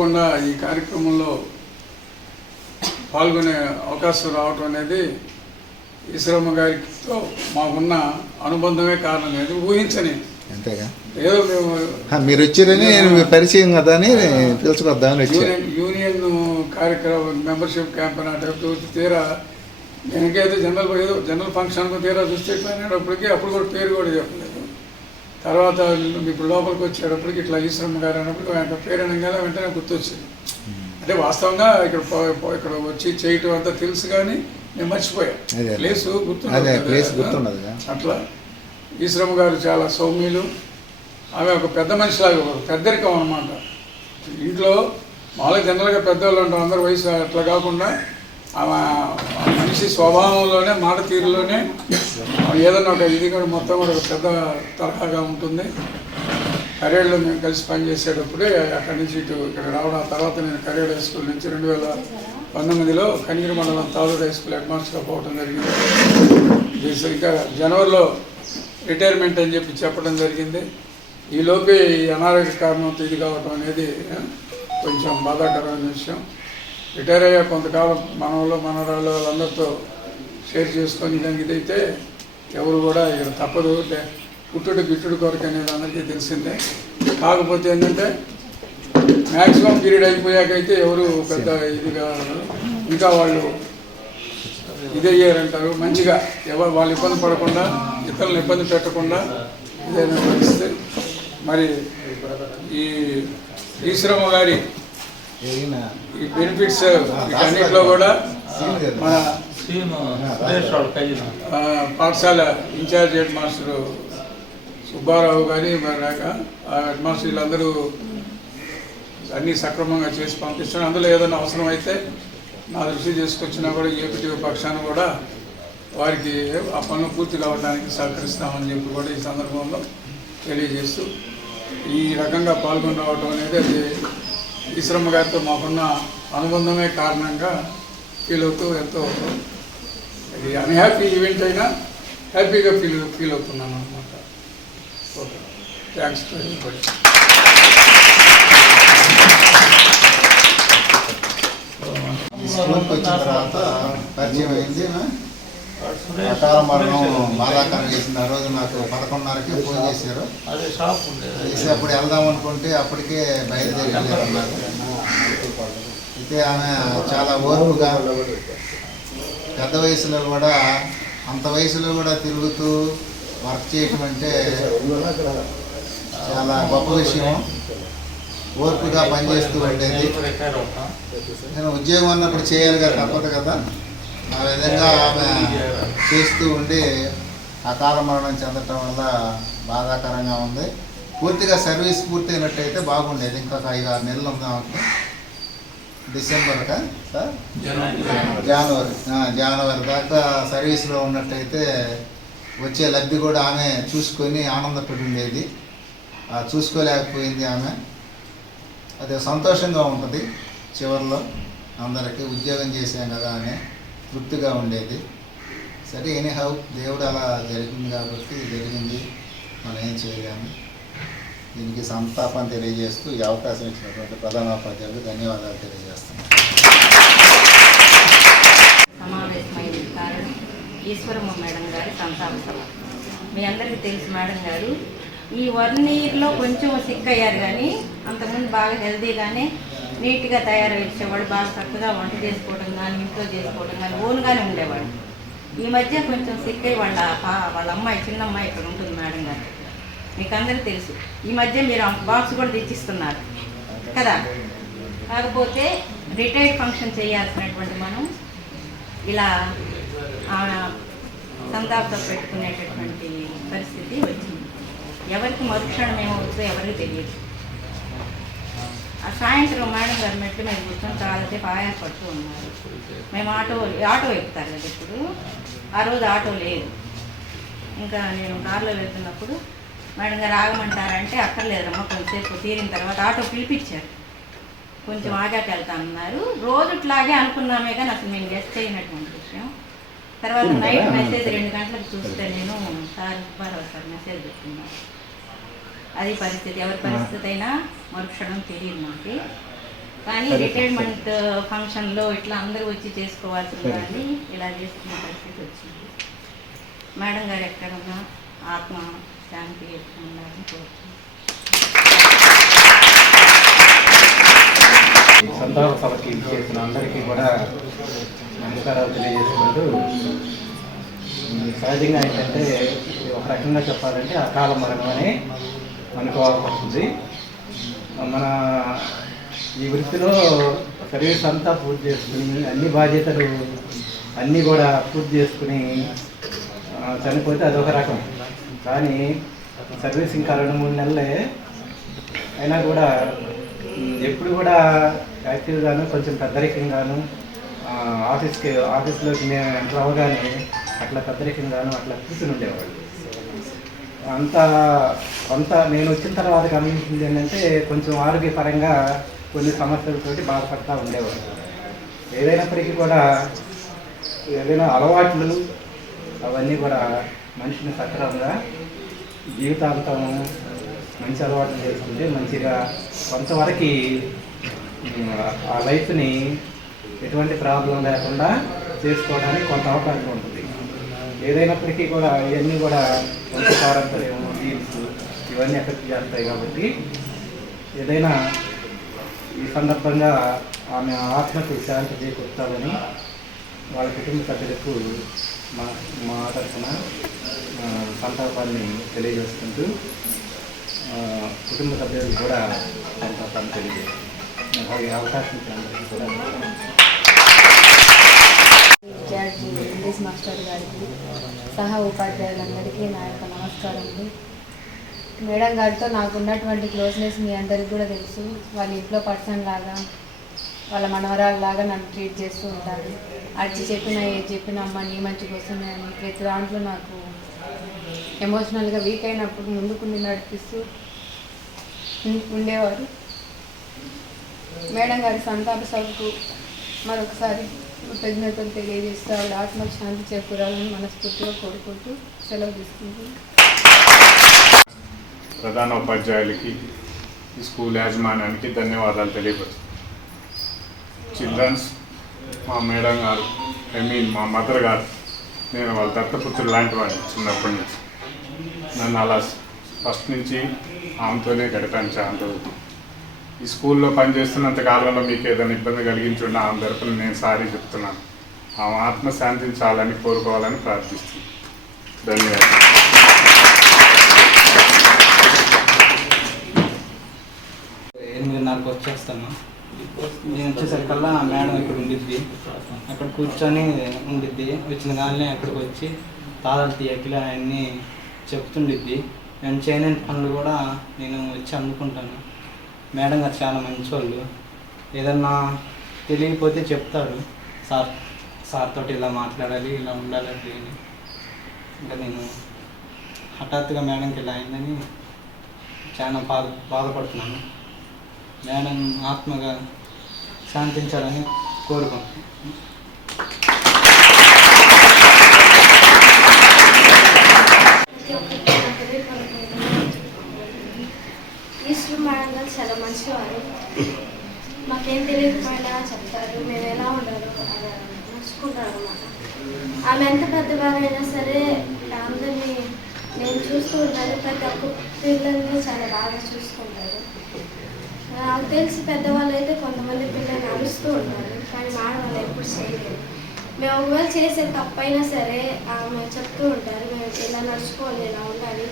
అనుకోకుండా ఈ కార్యక్రమంలో పాల్గొనే అవకాశం రావటం అనేది ఈశ్వరమ్మ గారితో మాకున్న అనుబంధమే కారణం. లేదు ఊహించని అంతేగా, ఏదో మేము మీరు వచ్చారని నేను పరిచయం కదా అని తెలుసుకొద్దామని వచ్చాను. యూనియన్ కార్యక్రమం మెంబర్షిప్ క్యాంప్ అంటే తీరా నేనకేదో జనరల్ ఫంక్షన్కు తీరా చూస్తే ఇట్లా అనేటప్పటికీ అప్పుడు కూడా పేరు కూడా చెప్పలేదు. తర్వాత ఇప్పుడు లోపలికి వచ్చేటప్పటికి ఇట్లా ఈశ్వరమ్మ గారు అన్నప్పుడు ఆయన పేరు అనగానే వెంటనే గుర్తొచ్చింది. అంటే వాస్తవంగా ఇక్కడ వచ్చి చేయటం అంతా తెలుసు కానీ నేను మర్చిపోయాను, ప్లేస్ గుర్తుండదు. అట్లా ఈశ్వరమ్మ గారు చాలా సౌమ్యులు. ఆమె ఒక పెద్ద మనిషిలాగా పెద్దరికం అన్నమాట. ఇంట్లో మామూలుగా జనరల్గా పెద్దవాళ్ళు ఉంటాం అందరు వయసు, అట్లా కాకుండా ఆమె మనిషి స్వభావంలోనే మాట తీరులోనే ఏదన్నా ఒక ఇది కూడా మొత్తం కూడా ఒక పెద్ద తరహాగా ఉంటుంది. కరేడులో మేము కలిసి పనిచేసేటప్పుడే అక్కడి నుంచి ఇక్కడ రావడం. తర్వాత నేను కరేడు హై స్కూల్ నుంచి 2019లో కనిగిరి మండలం తాలూరు హై స్కూల్ హెడ్ మాస్టర్గా పోవడం జరిగింది. ఇంకా జనవరిలో రిటైర్మెంట్ అని చెప్పడం జరిగింది. ఈలోపే ఈ అనారోగ్య కారణంతో ఇది కావటం అనేది కొంచెం బాధాకరమైన విషయం. రిటైర్ అయ్యా కొంతకాలం మనవరాళ్ళు వాళ్ళందరితో షేర్ చేసుకొని ఇదైతే ఎవరు కూడా ఇక్కడ తప్పదు, గిట్టుడు కొరకు అనేది అందరికీ తెలిసిందే. కాకపోతే ఏంటంటే మ్యాక్సిమం పీరియడ్ అయిపోయాకైతే ఎవరు పెద్ద ఇదిగా ఇంకా వాళ్ళు ఇదయ్యారంటారు. మంచిగా ఎవరు వాళ్ళు ఇబ్బంది పడకుండా, ఇతరులను ఇబ్బంది పెట్టకుండా ఇదైనా పరిస్థితి. మరి ఈ ఈశ్వరమ్మ గారి ఈ బెనిఫిట్స్ వీటన్నిటిలో కూడా మన పాఠశాల ఇన్ఛార్జ్ హెడ్ మాస్టర్ సుబ్బారావు గారి మరి హెడ్ మాస్టర్ వీళ్ళందరూ అన్నీ సక్రమంగా చేసి పంపిస్తున్నారు. అందులో ఏదైనా అవసరం అయితే నా దృష్టి చేసుకొచ్చినా కూడా ఏపీటీవీ పక్షాన కూడా వారికి ఆ పనులు పూర్తి కావడానికి సహకరిస్తామని చెప్పి కూడా ఈ సందర్భంలో తెలియజేస్తూ ఈ రకంగా పాల్గొని రావడం అనేది అది ఈశ్వరమ్మ గారితో మాకున్న అనుబంధమే కారణంగా ఫీల్ అవుతూ ఎంతో ఇది అన్హ్యాపీ ఈవెంట్ అయినా హ్యాపీగా ఫీల్ అవుతున్నాను అనమాట. Okay, thanks to everybody. స్కూల్కి వచ్చిన తర్వాత పరిచయం అయింది. అకాల మరణం బాధాకరం చేసింది. ఆ రోజు నాకు 11:30కి ఫోన్ చేశారు. అప్పుడు వెళ్దాం అనుకుంటే అప్పటికే బయలుదేరి అన్నారు. అయితే ఆమె చాలా ఓర్పుగా పెద్ద వయసులో కూడా అంత వయసులో కూడా తిరుగుతూ వర్క్ చేయటం అంటే చాలా గొప్ప విషయం. ఓర్పుగా పనిచేస్తూ ఉండేది. నేను ఉద్యోగం అన్నప్పుడు చేయాలి కదా, తప్పదు కదా. ఆ విధంగా ఆమె చేస్తూ ఉండి అకాల మరణం చెందటం వల్ల బాధాకరంగా ఉంది. పూర్తిగా సర్వీస్ పూర్తయినట్టయితే బాగుండేది. ఇంకొక 5-6 నెలలు ఉందాం. డిసెంబర్గా సార్ జనవరి దాకా సర్వీస్లో ఉన్నట్టయితే వచ్చే లబ్ధి కూడా ఆమె చూసుకొని ఆనందపడి ఉండేది. చూసుకోలేకపోయింది ఆమె. అది సంతోషంగా ఉంటుంది. చివరిలో అందరికీ ఉద్యోగం చేశాం కదా అని తృప్తిగా ఉండేది. సరే, ఎనీహౌ దేవుడు అలా జరిగింది కాబట్టి జరిగింది, మనం ఏం చేయలేము. దీనికి సంతాపం తెలియజేస్తూ ఈ అవకాశం ఇచ్చినటువంటి ప్రధానోపాధ్యాయులకు ధన్యవాదాలు తెలియజేస్తున్నాను. సమావేశమైన కారణం ఈశ్వరమ్మ మేడం గారి సంతాప సభ. మీ అందరికీ తెలుసు మేడం గారు ఈ 1 ఇయర్లో కొంచెం సిక్ అయ్యారు, కానీ అంతకుముందు బాగా హెల్తీగానే నీట్గా తయారయ్యేవాడు. బాగా చక్కగా వంట చేసుకోవడం కానీ ఇంట్లో చేసుకోవడం కానీ ఓన్గానే ఉండేవాడు. ఈ మధ్య కొంచెం సిక్ అయ్యి వాళ్ళ అమ్మాయి చిన్న అమ్మాయి ఇక్కడ ఉంటుంది మేడం గారు, మీకు అందరికీ తెలుసు. ఈ మధ్య మీరు బాక్స్ కూడా తెచ్చిస్తున్నారు కదా. కాకపోతే రిటైర్డ్ ఫంక్షన్ చేయాల్సినటువంటి మనం ఇలా సంతాపంతో పెట్టుకునేటటువంటి పరిస్థితి వచ్చింది. ఎవరికి మరుక్షణం ఏమవుతుందో ఎవరికి తెలియదు. ఆ సాయంత్రం మేడం గారు మెట్ల మీద కూర్చొని చాలాసేపు ఆయాసపడుతూ ఉన్నారు. మేము ఆటో ఎక్కుతారు కదా ఇప్పుడు. ఆ రోజు ఆటో లేదు. ఇంకా నేను కారులో వెళ్తున్నప్పుడు మేడం గారు ఆగమంటారంటే అక్కర్లేదమ్మా, కొంచెంసేపు తీరిన తర్వాత ఆటో పిలిపించారు. కొంచెం ఆగాక వెళ్తానన్నారు. రోజు ఇట్లాగే అనుకున్నామే కానీ అసలు మేము గెస్ట్ చేయనటువంటి విషయం. తర్వాత నైట్ మెసేజ్ 2 గంటలకు చూస్తే నేను సార్ మెసేజ్ పెట్టుకున్నాను. అది పరిస్థితి. ఎవరి పరిస్థితి అయినా మరుక్షణం తెలియదు. నాకు కానీ సరే, రిటైర్మెంట్ ఫంక్షన్లో ఇట్లా అందరూ వచ్చి చేసుకోవాల్సింది కానీ ఇలా చేసుకునే పరిస్థితి వచ్చింది. మేడం గారు ఎక్కడున్నా ఆత్మ శాంతి ఎక్కడ ఉండాలని కోరుతున్నాను. ఈ సంతాప సభకి చేసిన అందరికీ కూడా నమస్కారాలు తెలియజేసుకుంటూ, సహజంగా ఏంటంటే ఒక రకంగా చెప్పాలంటే అకాల మరణం అని అనుకోవాల్సి వస్తుంది. మన ఈ వృత్తిలో సర్వీస్ అంతా పూర్తి చేసుకుని అన్ని బాధ్యతలు అన్నీ కూడా పూర్తి చేసుకుని చనిపోతే అదొక రకం. కానీ సర్వీస్ ఇంకా 2-3 నెలలే అయినా కూడా ఎప్పుడు కూడా యాక్టివ్గాను కొంచెం పెద్దరికంగాను ఆఫీస్లోకి నేను ఎంటర్ అవ్వగానే అట్లా పెద్దరికంగాను అట్లా కూర్చుని ఉండేవాళ్ళు. అంతా నేను వచ్చిన తర్వాత గమనించింది ఏంటంటే కొంచెం ఆరోగ్యపరంగా కొన్ని సమస్యలతోటి బాధపడతా ఉండేవాళ్ళు. ఏదైనప్పటికీ కూడా ఏదైనా అలవాట్లు అవన్నీ కూడా మనిషిని సక్రమంగా జీవితాంతం మంచి అలవాట్లు చేసుకుంటే మంచిగా కొంతవరకు ఆ లైఫ్ని ఎటువంటి ప్రాబ్లం లేకుండా చేసుకోవడానికి కొంత అవకాశం ఉంటుంది. ఏదైనప్పటికీ కూడా ఇవన్నీ కూడా వంశ పారంపర్యం, జీన్స్ ఇవన్నీ ఎఫెక్ట్ చేస్తాయి. కాబట్టి ఏదైనా ఈ సందర్భంగా ఆమె ఆత్మకు శాంతి చేకూర్చాలని వాళ్ళ కుటుంబ సభ్యులకు మా తరఫున సంతాపాన్ని తెలియజేసుకుంటూ కుటుంబ సభ్యులకు కూడా సంతాపాన్ని తెలియజేస్తాను. ఈ అవకాశం ఇచ్చినందుకు కూడా విద్యార్థి ఇంగ్లీష్ మాస్టర్ గారికి, సహా ఉపాధ్యాయులందరికీ నా యొక్క నమస్కారములు. మేడం గారితో నాకు ఉన్నటువంటి క్లోజ్నెస్ మీ అందరికీ కూడా తెలుసు. వాళ్ళ ఇంట్లో పర్సన్ లాగా, వాళ్ళ మనవరాల్లాగా నన్ను ట్రీట్ చేస్తూ ఉంటారు. అడిచి చెప్పిన అమ్మ నీ మంచి కోసమే అని ప్రతి దాంట్లో నాకు ఎమోషనల్గా వీక్ అయినప్పుడు ముందుకు నడిపిస్తూ ఉండేవారు. మేడం గారి సంతాప సభకు మరొకసారి కృతజ్ఞతలు తెలియజేస్తూ ఆవిడ ఆత్మకు శాంతి చేకూరాలని మనస్ఫూర్తిగా కోరుకుంటూ సెలవు తీసుకుంటున్నాను. ప్రధానోపాధ్యాయులకి, ఈ స్కూల్ యాజమాన్యానికి ధన్యవాదాలు తెలియపరుస్తాను. చిల్డ్రన్స్ మా మేడం గారు, మా మదర్ గారు, నేను వాళ్ళ దత్తపుత్రుడు లాంటి వాడిని. చిన్నప్పటి నుంచి నన్ను అలా ఫస్ట్ నుంచి ఆమెతోనే గడిపాను చాలా రోజులు. ఈ స్కూల్లో పనిచేస్తున్నంత కాలంలో మీకు ఏదైనా ఇబ్బంది కలిగించుంటే ఆమె తరపున నేను సారీ చెప్తున్నాను. ఆమె ఆత్మ శాంతించాలని కోరుకోవాలని ప్రార్థిస్తున్నాను. ధన్యవాదాలు. 8:30కి వచ్చేస్తాను. నేను వచ్చేసరికల్లా మేడం ఇక్కడ ఉండిద్ది, అక్కడ కూర్చొని ఉండిద్ది. వచ్చిన కానీ అక్కడికి వచ్చి తాళాలు తీయకిలు అవన్నీ చెప్తుండిద్ది. నేను చేయని పనులు కూడా నేను వచ్చి అందుకుంటాను. మేడం గారు చాలా మంచివాళ్ళు. ఏదన్నా తెలియకపోతే చెప్తారు, సార్ తోటి ఇలా మాట్లాడాలి, ఇలా ఉండాలంటే అని. ఇంకా నేను హఠాత్తుగా మేడంకి ఇలా అయిందని చాలా బాధపడుతున్నాను. మేడం ఆత్మగా శాంతించాలని కోరుకుంటున్నాను. ఈశ్వర్ మేడం గారు చాలా మంచివారు. మాకేం తెలియకపోయినా చెప్తారు, మేము ఎలా ఉండాలో నడుచుకుంటారు అన్నమాట. ఆమె ఎంత పెద్దవారైనా సరే అందరినీ నేను చూస్తూ ఉంటాను. ప్రతి ఒక్క పిల్లల్ని చాలా బాగా చూసుకుంటారు. నాకు తెలిసి పెద్దవాళ్ళు అయితే కొంతమంది పిల్లల్ని అరుస్తూ ఉంటారు, కానీ మేడం వాళ్ళు ఎప్పుడు చేయలేదు. మేము ఒకవేళ చేసే తప్పైనా సరే ఆమె చెప్తూ ఉంటారు, మేము ఇలా నడుచుకోవాలి, ఇలా ఉండాలి,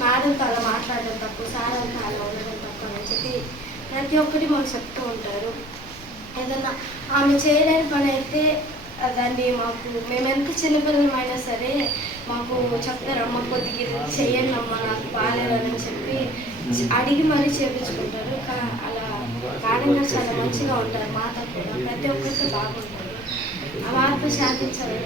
మేడంతో అలా మాట్లాడడం తప్పు, సార్ అంతా అలా ఉండడం తప్పు అని చెప్పి ప్రతి ఒక్కటి మాకు చెప్తూ ఉంటారు. ఏదన్నా ఆమె చేయలేని పని అయితే దాన్ని మాకు మేము ఎంత చిన్నపిల్లలమైనా సరే మాకు చెప్తారమ్మ కొద్దిగా చెయ్యండి అమ్మ నాకు బాగాలేదని చెప్పి అడిగి మరీ చేయించుకుంటారు. అలా మేడం గారు చాలా మంచిగా ఉంటారు. మాతో కూడా ప్రతి ఒక్కరితో బాగుంటారు. ఆ ఆత్మ శాంతించాలి.